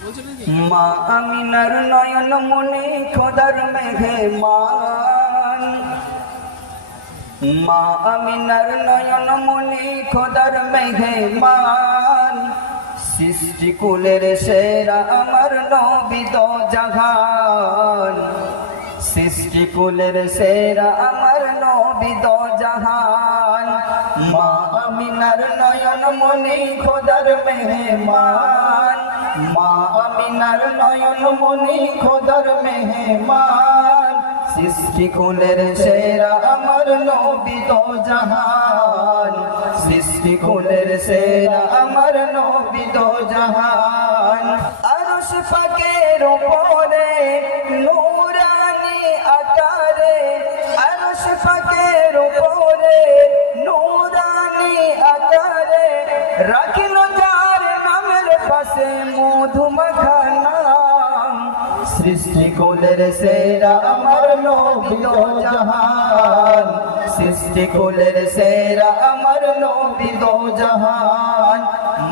মা আমিনার নয়ন মনে খোদার মেঘে মান মা আমিনার নয়ন মনে খোদার মেঘে মান সৃষ্টি কুলের সেরা আমার নবিদ জাহান। সৃষ্টি কুলের সেরা আমার নবিদ জাহান। মা আমিনার নয়ন মনে খোদার মেহমান। মা আমিনার নয়ন মনি খোদার মেহমান সৃষ্টি কুলের সেরা আমার নবিদ জাহান। সৃষ্টি কুলের সেরা আমার নবিদ জাহান। আরশ পাকের উপরে পাশে মধুমাখা নাম সৃষ্টি কুলের সেরা আমার নবিদ জাহান। সৃষ্টি কুলের সেরা আমার জাহান।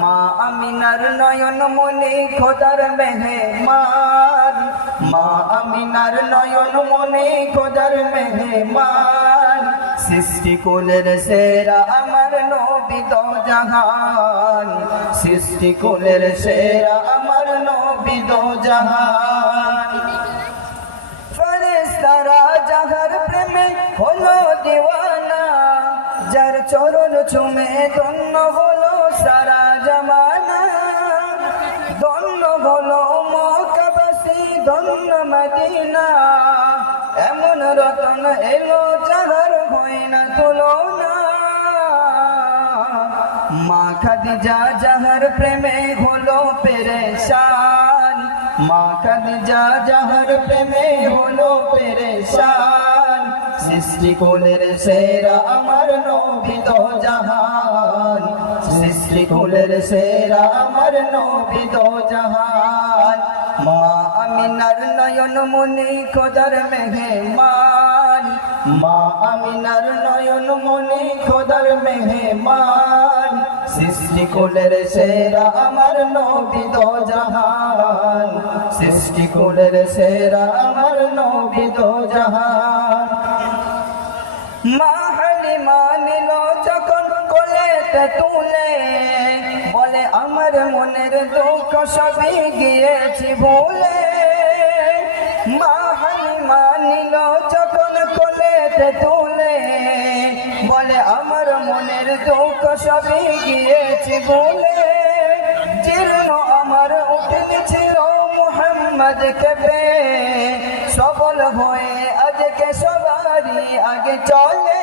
মা আমিনার নয়ন মনে খোদার মেহমান। মা আমিনার নয়ন মনে খোদার মেহমান। সৃষ্টি কুলের সেরা আমার নবিদ জাহান। সৃষ্টি কুলের সেরা আমার নবিদ জাহান। ফেরেশতারা যাহার প্রেমে হলো দিওয়ানা, যার চরণ চুমে ধন্য হলো সারা জামানা। ধন্য হলো মকাবাসী ধন্য মদিনা। এমন রতন এলো যাহার হয় না। তুলনা মা খাদিজা যাহার প্রেমে হলো পেরেশান। মা খাদিজা যাহার প্রেমে হলো পেরেশান। সৃষ্টি কোলের সেরা আমার নবিদ জাহান। সৃষ্টি কোলের সেরা আমার নবিদ জাহান। মা আমিনার নয়ন মনি খোদার মেহমান। মা আমিনার নয়ন মনি খোদার মেহমান সৃষ্টি কোলের সেরা আমার নবিদ জাহান। সৃষ্টি কোলের সেরা আমার নবিদ জাহান। মা হালিমা নিল যখন কোলেতে তুলে, বলে, আমার মনের দুঃখ সবই গিয়েছি ভুলে। মা হালিমা নিল কোলেতে তুলে, বলে, আমার মনের দুঃখ সবই গিয়েছি ভুলে জীর্ণ আমার উঠেছিল মোহাম্মদ কেপে সবল হয়ে আজকে সবারই আগে চলে।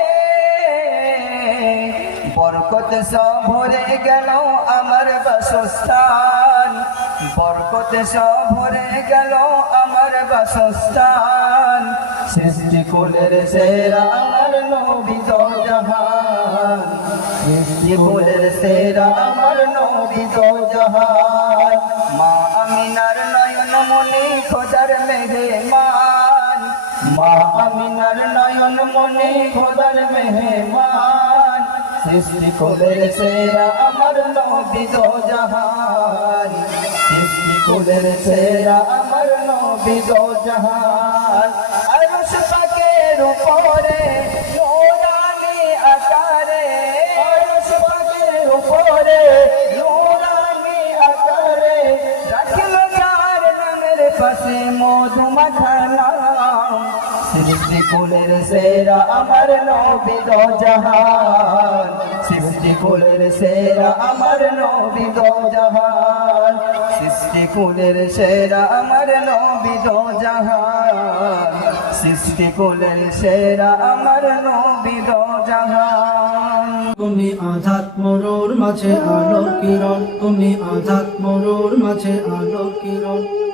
বরকত সব ভরে গেল আমার বাসস্থান। বরকত সব ভরে গেল আমার বাসস্থান। সৃষ্টি কুলের সেরা আমার নবিদ জাহান সৃষ্টি কুলের সেরা আমার নবিদ জাহান মা আমিনার নয়ন মনি খোদার মেঘে মান মা আমিনার নয়ন মনি খোদার মেহমান। সৃষ্টি কুলের সেরা আমার নবিদ জাহান সৃষ্টি কুলের সেরা আমার নবিদ জাহান সৃষ্টি কুলের সেরা, আমার নবিদ জাহান। সৃষ্টি কুলের সেরা, আমার নবিদ জাহান। সৃষ্টি কুলের সেরা, আমার নবিদ জাহান। সৃষ্টি সেরা, আমার নবিদ জাহান। তুমি আঘাত, মরুর মাঝে আলো কিরণ। তুমি আঘাত, মরুর মাঝে আলো কিরণ।